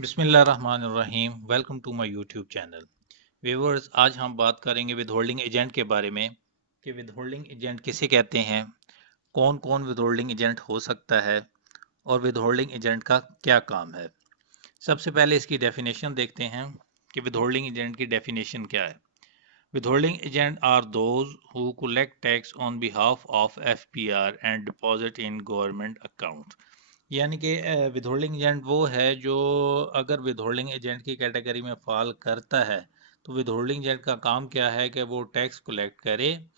बिस्मिल्लाहिर्रहमानिर्रहीम। Welcome to my YouTube channel. Viewers, आज हम बात करेंगे विदहोल्डिंग एजेंट के बारे में कि विदहोल्डिंग एजेंट किसे कहते हैं, कौन कौन विदहोल्डिंग एजेंट हो सकता है और विदहोल्डिंग एजेंट का क्या काम है। सबसे पहले इसकी डेफिनेशन देखते हैं कि विदहोल्डिंग एजेंट की डेफिनेशन क्या है। Withholding agents are those who collect tax on behalf of FPR and deposit in government accounts। यानी कि विदहोल्डिंग एजेंट वो है जो अगर विदहोल्डिंग एजेंट की कैटेगरी में फॉल करता है तो विदहोल्डिंग एजेंट का काम क्या है कि वो टैक्स कलेक्ट करे।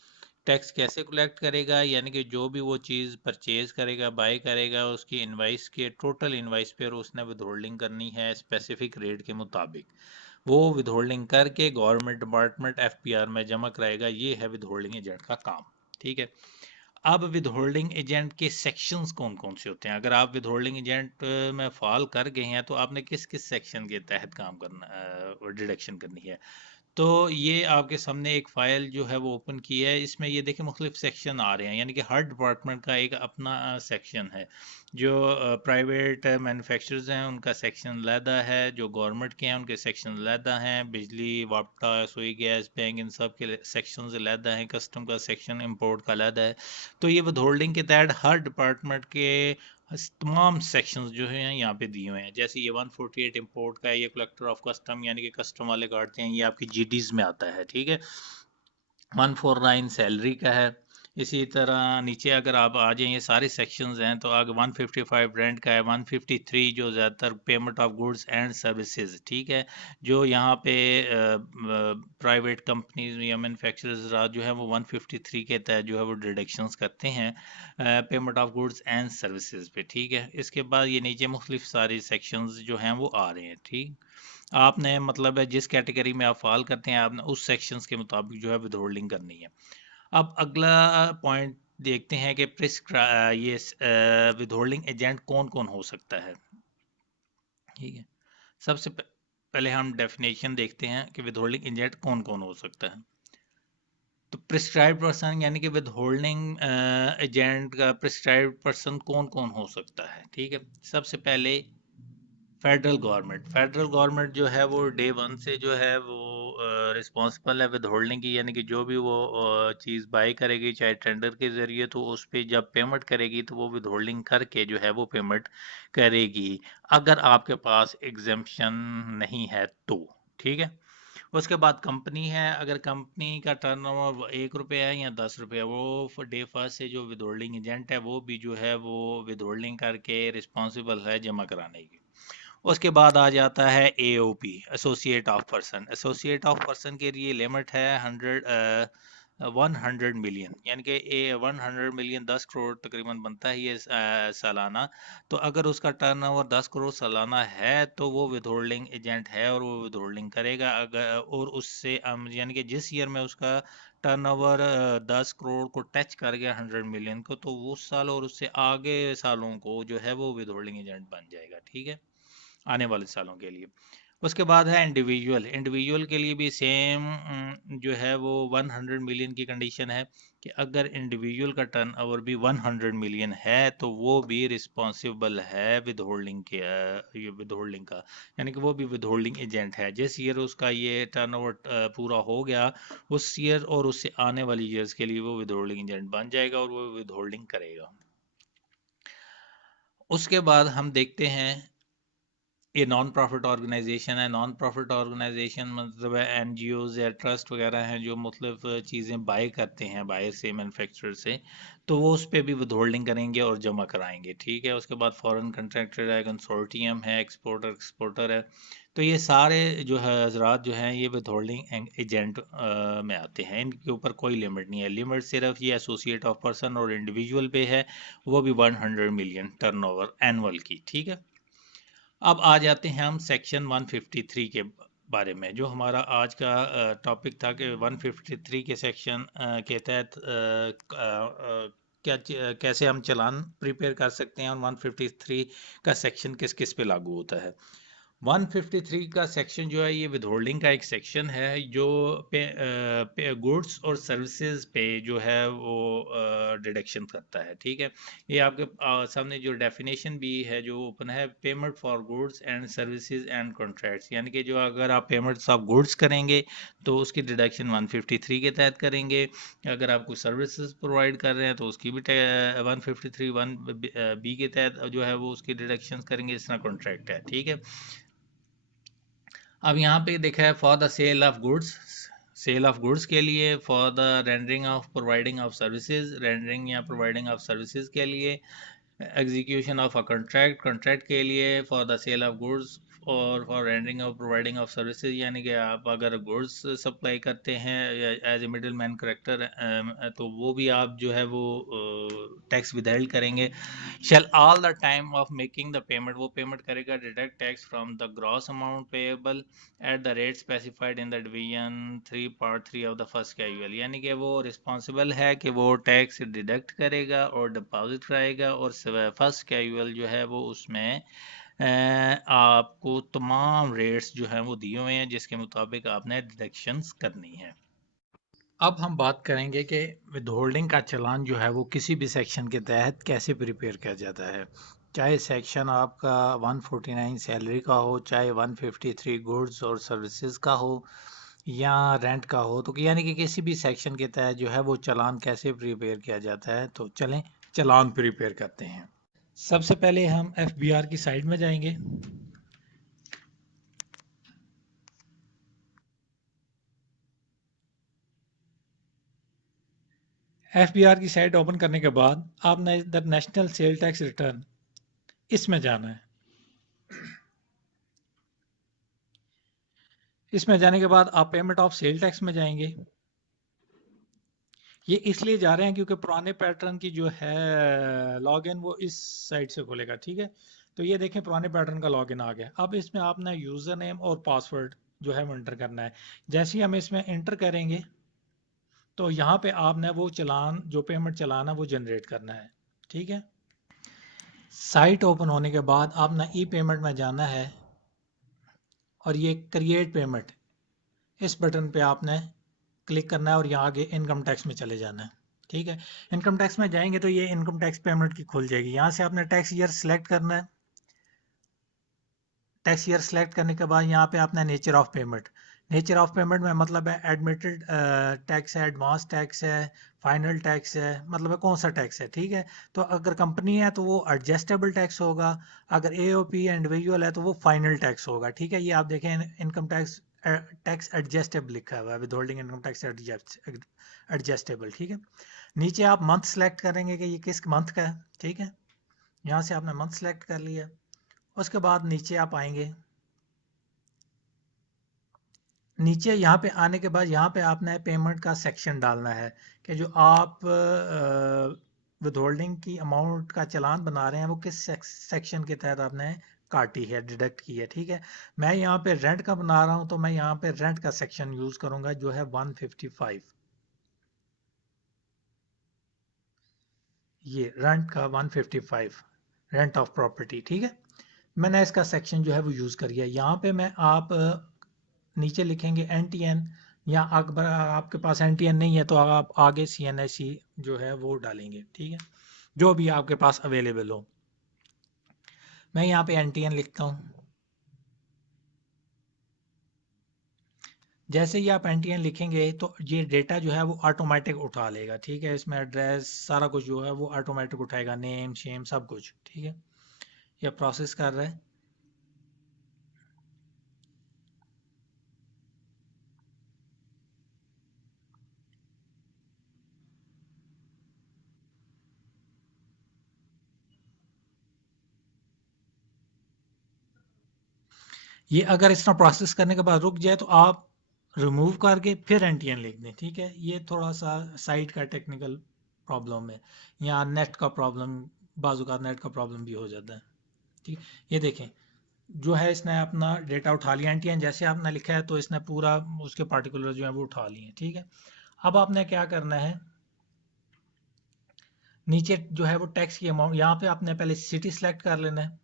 टैक्स कैसे कलेक्ट करेगा, यानी कि जो भी वो चीज़ परचेज करेगा, बाय करेगा, उसकी इनवाइस के टोटल इनवाइस पर उसने विदहोल्डिंग करनी है स्पेसिफिक रेट के मुताबिक। वो विदहोल्डिंग करके गवर्नमेंट डिपार्टमेंट एफपीआर में जमा कराएगा। ये है विदहोल्डिंग एजेंट का काम। ठीक है। अब विदहोल्डिंग एजेंट के सेक्शंस कौन कौन से होते हैं। अगर आप विदहोल्डिंग एजेंट में फॉल कर गए हैं तो आपने किस किस सेक्शन के तहत काम करना, डिडक्शन करनी है। तो ये आपके सामने एक फ़ाइल जो है वो ओपन की है। इसमें ये देखिए मुख्तलिफ सेक्शन आ रहे हैं, यानी कि हर डिपार्टमेंट का एक अपना सेक्शन है। जो प्राइवेट मैन्युफैक्चरर्स हैं उनका सेक्शन अलहदा है, जो गवर्नमेंट के हैं उनके सेक्शन अलहदा हैं। बिजली, वापटा, सुई गैस, बैंक, इन सब के सेक्शंस अलहदा हैं। कस्टम का सेक्शन, इंपोर्ट का अलहदा है। तो ये विदहोल्डिंग के तहत हर डिपार्टमेंट के तमाम सेक्शंस जो हैं यहाँ पे दिए हुए हैं। जैसे ये 148 इंपोर्ट का है, ये कलेक्टर ऑफ कस्टम यानी कि कस्टम वाले काटते हैं, ये आपकी जीडीज में आता है। ठीक है। 149 सैलरी का है। इसी तरह नीचे अगर आप आ जाएं, ये सारे सेक्शंस हैं। तो आगे 155 रेंट का है। 153 जो ज़्यादातर payment of goods and services, ठीक है, जो यहाँ पे प्राइवेट कंपनीज या मैन्युफैक्चरर्स जो है वो 153 के तहत जो है वो डिडक्शंस करते हैं payment of goods and services पे। ठीक है। इसके बाद ये नीचे मुख्तलिफ सारे सेक्शंस जो हैं वो आ रहे हैं। ठीक। आपने मतलब है जिस कैटेगरी में आप फॉल करते हैं आपने उस सेक्शंस के मुताबिक जो है विदहोल्डिंग करनी है। अब अगला पॉइंट देखते हैं कि ये विदहोल्डिंग एजेंट कौन कौन हो सकता है। ठीक है। सबसे पहले हम डेफिनेशन देखते हैं कि विदहोल्डिंग एजेंट कौन कौन हो सकता है। तो प्रिस्क्राइब्ड पर्सन यानी कि विदहोल्डिंग एजेंट का प्रिस्क्राइब्ड पर्सन कौन कौन हो सकता है। ठीक है। सबसे पहले फेडरल गवर्नमेंट जो है वो डे वन से जो है वो रिस्पॉन्सिबल है विदहोल्डिंग की, यानी कि जो भी वो चीज़ बाई करेगी चाहे टेंडर के ज़रिए, तो उस पर जब पेमेंट करेगी तो वो विदहोल्डिंग करके जो है वो पेमेंट करेगी, अगर आपके पास एग्जेम्पशन नहीं है तो। ठीक है। उसके बाद कंपनी है। अगर कंपनी का टर्नओवर 1 रुपये है या 10 रुपये, वो डे फर्स्ट से जो विदहोल्डिंग एजेंट है वो भी जो है वो विदहोल्डिंग करके रिस्पॉन्सिबल है जमा कराने की। उसके बाद आ जाता है AOP, associate of person. Associate of person के लिए लिमिट है 100 मिलियन, यानी कि 100 मिलियन 10 करोड़ तकरीबन बनता है ये सालाना। तो अगर उसका टर्नओवर 10 करोड़ सालाना है तो वो विदहोल्डिंग एजेंट है और वो विदहोल्डिंग करेगा। अगर और उससे यानी कि जिस ईयर में उसका टर्नओवर 10 करोड़ को टच कर गया 100 मिलियन को, तो उस साल और उससे आगे सालों को जो है वो विदहोल्डिंग एजेंट बन जाएगा। ठीक है। आने वाले सालों के लिए। उसके बाद है इंडिविजुअल। इंडिविजुअल के लिए भी सेम जो है वो 100 मिलियन की कंडीशन है कि अगर इंडिविजुअल का टर्नओवर भी 100 मिलियन है तो वो भी रिस्पॉन्सिबल है विदहोल्डिंग के ये विदहोल्डिंग का, यानी कि वो भी विदहोल्डिंग एजेंट है। जिस ईयर उसका ये टर्नओवर पूरा हो गया उस ईयर और उससे आने वाली ईयर्स के लिए वो विदहोल्डिंग एजेंट बन जाएगा और वो विदहोल्डिंग करेगा। उसके बाद हम देखते हैं ये नॉन प्रॉफिट ऑर्गेनाइजेशन है। नॉन प्रॉफिट ऑर्गेनाइजेशन मतलब है एनजीओज या ट्रस्ट वगैरह हैं जो मतलब चीज़ें बाय करते हैं बाहर से, मैन्युफैक्चरर से, तो वो उस पर भी विदहोल्डिंग करेंगे और जमा कराएंगे। ठीक है। उसके बाद फॉरेन कंट्रैक्टर है, कंसोर्टियम है, एक्सपोर्टर है। तो ये सारे जो है हजरात जो हैं ये विदहोल्डिंग एजेंट में आते हैं। इनके ऊपर कोई लिमिट नहीं है। लिमिट सिर्फ ये एसोसिएट ऑफ पर्सन और इंडिविजुअल पे है, वो भी 100 मिलियन टर्नओवर एनुअल की। ठीक है। अब आ जाते हैं हम सेक्शन 153 के बारे में, जो हमारा आज का टॉपिक था कि 153 के सेक्शन के तहत कैसे हम चालान प्रिपेयर कर सकते हैं और 153 का सेक्शन किस किस पे लागू होता है। 153 का सेक्शन जो है ये विदहोल्डिंग का एक सेक्शन है जो गुड्स और सर्विसेज पे जो है वो डिडक्शन करता है। ठीक है, ये आपके सामने जो डेफिनेशन भी है जो ओपन है, payment for goods and services and contracts, यानी कि जो अगर आप पेमेंट्स ऑफ गुड्स करेंगे तो उसकी डिडक्शन 153 के तहत करेंगे, अगर आप कोई सर्विसेज प्रोवाइड कर रहे हैं तो उसकी भी 153 वन बी के तहत जो है वो उसकी डिडक्शन करेंगे, इस तरह कॉन्ट्रैक्ट है। ठीक है, अब यहाँ पे देखा है for the sale of goods, sale of goods के लिए, for the rendering of providing of services, rendering या प्रोवाइडिंग ऑफ सर्विसेज के लिए, execution of a contract, contract के लिए, for the sale of goods और फॉर रेंडरिंग और providing of services, यानी कि आप अगर गुड्स सप्लाई करते हैं as a middle man character तो वो भी आप जो है वो टैक्स विदहेल्ड करेंगे। Shall all the time of making the payment, वो पेमेंट करेगा deduct tax from the gross amount payable at the rate specified in the division 3 part 3 of the first casual, यानी कि वो रिस्पॉन्सिबल है कि वो tax deduct करेगा और डिपॉजिट कराएगा, और फर्स्ट कैजुअल जो है वो उसमें आपको तमाम रेट्स जो हैं वो दिए हुए हैं जिसके मुताबिक आपने डिडक्शंस करनी है। अब हम बात करेंगे कि विदहोल्डिंग का चालान जो है वो किसी भी सेक्शन के तहत कैसे प्रिपेयर किया जाता है, चाहे सेक्शन आपका 149 सैलरी का हो, चाहे 153 गुड्स और सर्विसेज का हो, या रेंट का हो, तो यानी कि किसी भी सेक्शन के तहत जो है वो चालान कैसे प्रिपेयर किया जाता है। तो चलें चालान प्रिपेयर करते हैं। सबसे पहले हम FBR की साइट में जाएंगे। FBR की साइट ओपन करने के बाद आपने इधर नेशनल सेल टैक्स रिटर्न इसमें जाना है। इसमें जाने के बाद आप पेमेंट ऑफ सेल टैक्स में जाएंगे। ये इसलिए जा रहे हैं क्योंकि पुराने पैटर्न की जो है लॉगिन वो इस साइट से खोलेगा। ठीक है, तो ये देखें पुराने पैटर्न का लॉगिन आ गया। अब इसमें आपने यूजर नेम और पासवर्ड जो है वो एंटर करना है। जैसे ही हम इसमें एंटर करेंगे तो यहाँ पे आपने वो चालान जो पेमेंट चालान है वो जनरेट करना है। ठीक है, साइट ओपन होने के बाद आपने ई पेमेंट में जाना है और ये क्रिएट पेमेंट, इस बटन पे आपने क्लिक करना है और यहाँ आगे इनकम टैक्स में चले जाना है। ठीक है, इनकम टैक्स में जाएंगे तो ये इनकम टैक्स पेमेंट की खुल जाएगी। यहाँ से आपने टैक्स ईयर सेलेक्ट करना है। टैक्स ईयर सेलेक्ट करने के बाद यहाँ पे आपने nature of payment, nature of payment में मतलब है एडमिटेड टैक्स है, एडवांस टैक्स है, फाइनल टैक्स है, मतलब है कौन सा टैक्स है। ठीक है, तो अगर कंपनी है तो वो एडजस्टेबल टैक्स होगा, अगर AOP इंडिविजुअल है तो वो फाइनल टैक्स होगा। ठीक है, ये आप देखें इनकम टैक्स टैक्स एडजस्टेबल लिखा हुआ है, विदहोल्डिंग इनकम टैक्स एडजस्टेबल। ठीक है, नीचे आप मंथ सेलेक्ट करेंगे कि ये किस मंथ का है। ठीक है, यहाँ से आपने मंथ सेलेक्ट कर लिया। उसके बाद नीचे आप आएंगे, नीचे यहाँ पे आने के बाद यहाँ पे आपने पेमेंट का सेक्शन डालना है कि जो आप विदहोल्डिंग की अमाउंट का चालान बना रहे हैं वो किस सेक्शन के तहत आपने काटी है, डिडक्ट की है। ठीक है, मैं यहाँ पे रेंट का बना रहा हूँ तो मैं यहाँ पे रेंट का सेक्शन यूज करूंगा जो है 155, ये रेंट का 155 रेंट ऑफ प्रॉपर्टी। ठीक है, मैंने इसका सेक्शन जो है वो यूज कर लिया। यहाँ पे मैं आप नीचे लिखेंगे NTN, या अगर आपके पास NTN नहीं है तो आप आगे CNIC जो है वो डालेंगे। ठीक है, जो भी आपके पास अवेलेबल हो। मैं यहाँ पे NTN लिखता हूँ। जैसे ही आप NTN लिखेंगे तो ये डेटा जो है वो ऑटोमेटिक उठा लेगा। ठीक है, इसमें एड्रेस सारा कुछ जो है वो ऑटोमेटिक उठाएगा, नेम शेम सब कुछ। ठीक है, ये प्रोसेस कर रहा है। ये अगर इस तरह प्रोसेस करने के बाद रुक जाए तो आप रिमूव करके फिर NTN लिख दें। ठीक है, ये थोड़ा सा साइट का टेक्निकल प्रॉब्लम है, या नेट का प्रॉब्लम, बाजू का नेट का प्रॉब्लम भी हो जाता है। ठीक है, ये देखें जो है इसने अपना डेटा उठा लिया। NTN जैसे आपने लिखा है तो इसने पूरा उसके पार्टिकुलर जो है वो उठा लिए। ठीक है, अब आपने क्या करना है, नीचे जो है वो टैक्स की अमाउंट, यहाँ पे आपने पहले सिटी सेलेक्ट कर लेना है।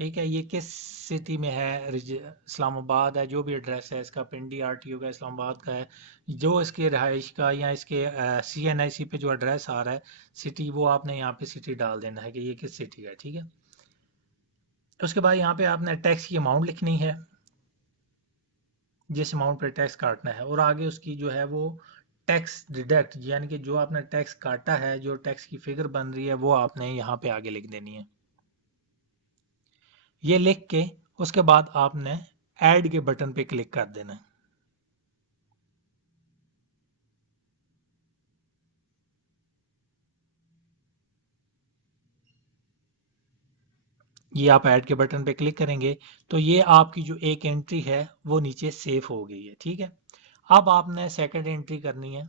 ठीक है, ये किस सिटी में है, इस्लामाबाद है, जो भी एड्रेस है इसका, पिंडी आरटीओ का इस्लामाबाद का है, जो इसके रहाइश का या इसके CNIC पे जो एड्रेस आ रहा है सिटी, वो आपने यहाँ पे सिटी डाल देना है कि ये किस सिटी का है। ठीक है, उसके बाद यहाँ पे आपने टैक्स की अमाउंट लिखनी है, जिस अमाउंट पे टैक्स काटना है, और आगे उसकी जो है वो टैक्स डिडक्ट, यानी कि जो आपने टैक्स काटा है, जो टैक्स की फिगर बन रही है, वो आपने यहाँ पे आगे लिख देनी है। ये लिख के उसके बाद आपने ऐड के बटन पे क्लिक कर देना है। ये आप ऐड के बटन पे क्लिक करेंगे तो ये आपकी जो एक एंट्री है वो नीचे सेव हो गई है। ठीक है, अब आपने सेकंड एंट्री करनी है,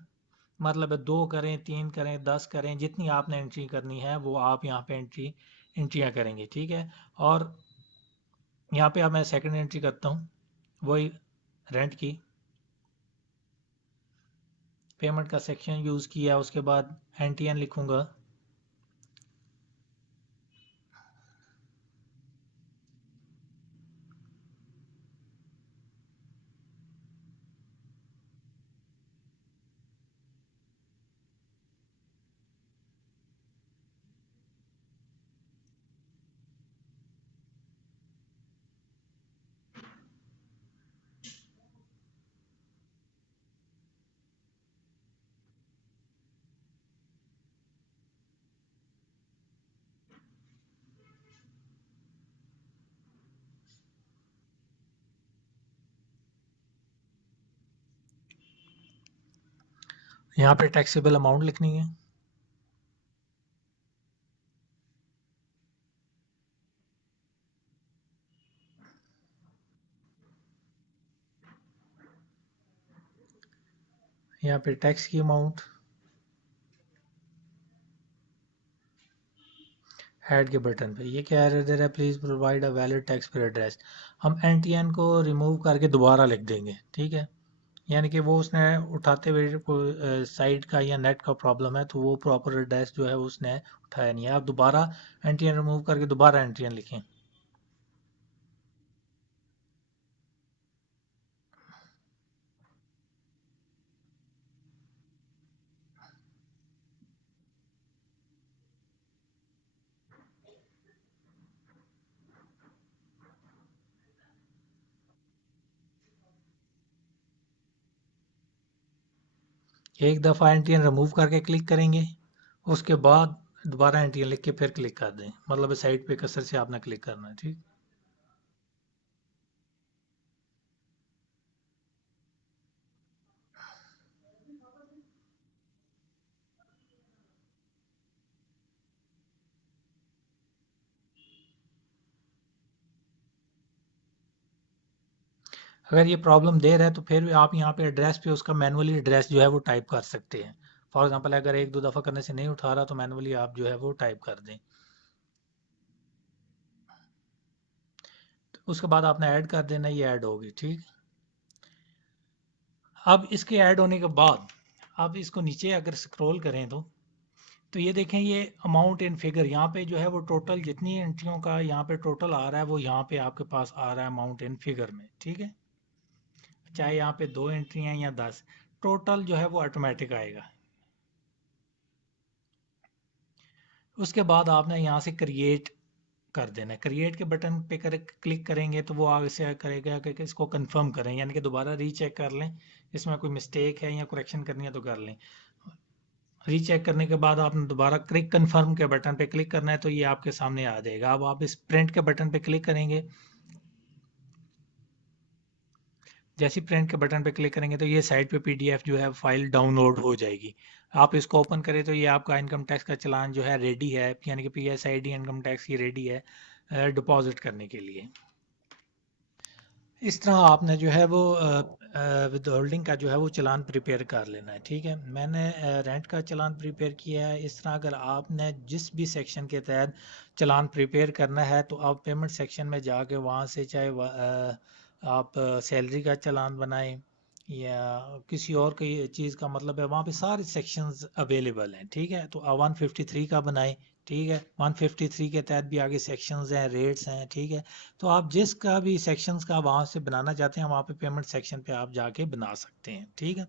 मतलब 2 करें, 3 करें, 10 करें, जितनी आपने एंट्री करनी है वो आप यहाँ पे एंट्रियाँ करेंगे। ठीक है, और यहाँ पे अब मैं सेकंड एंट्री करता हूँ, वही रेंट की, पेमेंट का सेक्शन यूज़ किया, उसके बाद NTN लिखूंगा। यहाँ पे टैक्सेबल अमाउंट लिखनी है, यहाँ पे टैक्स की अमाउंट, ऐड के बटन पे ये क्या एरर है, please provide a valid tax payer address. हम NTN को रिमूव करके दोबारा लिख देंगे। ठीक है, यानी कि वो उसने उठाते हुए कोई साइट का या नेट का प्रॉब्लम है, तो वो प्रॉपर एड्रेस जो है उसने उठाया नहीं है। आप दोबारा NTN रिमूव करके दोबारा NTN लिखें। एक दफ़ा NTN रिमूव करके क्लिक करेंगे, उसके बाद दोबारा NTN लिख के फिर क्लिक कर दें, मतलब साइट पे कसर से आपने क्लिक करना है। ठीक, अगर ये प्रॉब्लम दे रहा है तो फिर आप यहाँ पे एड्रेस पे उसका मैनुअली एड्रेस जो है वो टाइप कर सकते हैं। फॉर एग्जांपल अगर एक दो दफ़ा करने से नहीं उठा रहा तो मैनुअली आप जो है वो टाइप कर दें। तो उसके बाद आपने ऐड कर देना, ये ऐड होगी। ठीक, अब इसके ऐड होने के बाद आप इसको नीचे अगर स्क्रॉल करें तो ये देखें, ये अमाउंट इन फिगर, यहाँ पे जो है वो टोटल जितनी एंट्रियों का यहाँ पे टोटल आ रहा है वो यहाँ पे आपके पास आ रहा है अमाउंट इन फिगर में। ठीक है, चाहे यहाँ पे 2 एंट्री हैं या 10, टोटल जो है वो ऑटोमेटिक आएगा। उसके बाद आपने यहाँ से क्रिएट कर देना है। क्रिएट के बटन पे क्लिक करेंगे तो वो आगे से करेगा कि इसको कंफर्म करें, यानी कि दोबारा रीचेक कर लें, इसमें कोई मिस्टेक है या करेक्शन करनी है तो कर लें। रीचेक करने के बाद आपने दोबारा क्लिक कंफर्म के बटन पे क्लिक करना है तो ये आपके सामने आ जाएगा। अब आप इस प्रिंट के बटन पे क्लिक करेंगे, जैसे ही प्रिंट के बटन पे क्लिक करेंगे तो ये साइट पे PDF जो है फाइल डाउनलोड हो जाएगी। आप इसको ओपन करें तो ये आपका इनकम टैक्स का चालान जो है रेडी है, यानी कि PSID इनकम टैक्स की रेडी है डिपॉजिट करने के लिए। इस तरह आपने जो है वो विद होल्डिंग का जो है वो चालान प्रिपेयर कर लेना है। ठीक है, मैंने रेंट का चालान प्रिपेयर किया है। इस तरह अगर आपने जिस भी सेक्शन के तहत चालान प्रिपेयर करना है तो आप पेमेंट सेक्शन में जाके वहाँ से चाहे आप सैलरी का चालान बनाएं या किसी और की चीज़ का, मतलब है वहाँ पे सारे सेक्शंस अवेलेबल हैं। ठीक है, तो 153 का बनाएं, ठीक है। 153 के तहत भी आगे सेक्शंस हैं, रेट्स हैं, ठीक है। तो आप जिसका भी सेक्शंस का वहाँ से बनाना चाहते हैं, वहाँ पे पेमेंट सेक्शन पे आप जाके बना सकते हैं, ठीक है।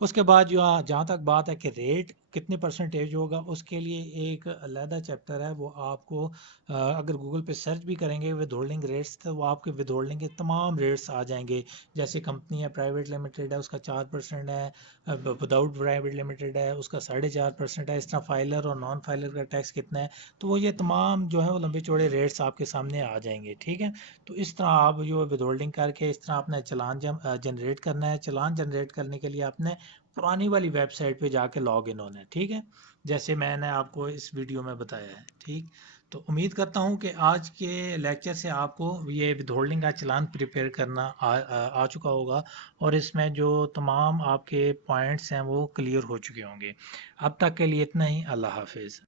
उसके बाद जो जहाँ तक बात है कि रेट कितने परसेंटेज होगा, उसके लिए एक अलहदा चैप्टर है, वो आपको अगर गूगल पे सर्च भी करेंगे विद होल्डिंग रेट्स, तो वो आपके विद होल्डिंग के तमाम रेट्स आ जाएंगे। जैसे कंपनी है प्राइवेट लिमिटेड है, उसका 4% है, विदाउट प्राइवेट लिमिटेड है उसका 4.5% है, इस तरह फाइलर और नॉन फाइलर का टैक्स कितना है। तो वो ये तमाम जो है वो लंबे चौड़े रेट्स आपके सामने आ जाएंगे, ठीक है। तो इस तरह आप जो विद होल्डिंग करके इस तरह आपने चालान जनरेट करना है। चालान जनरेट करने के लिए आपने पुरानी वाली वेबसाइट पे जाके लॉग इन होना है, ठीक है, जैसे मैंने आपको इस वीडियो में बताया है, ठीक। तो उम्मीद करता हूँ कि आज के लेक्चर से आपको ये विदहोल्डिंग का चालान प्रिपेयर करना आ चुका होगा, और इसमें जो तमाम आपके पॉइंट्स हैं वो क्लियर हो चुके होंगे। अब तक के लिए इतना ही। अल्लाह हाफिज़।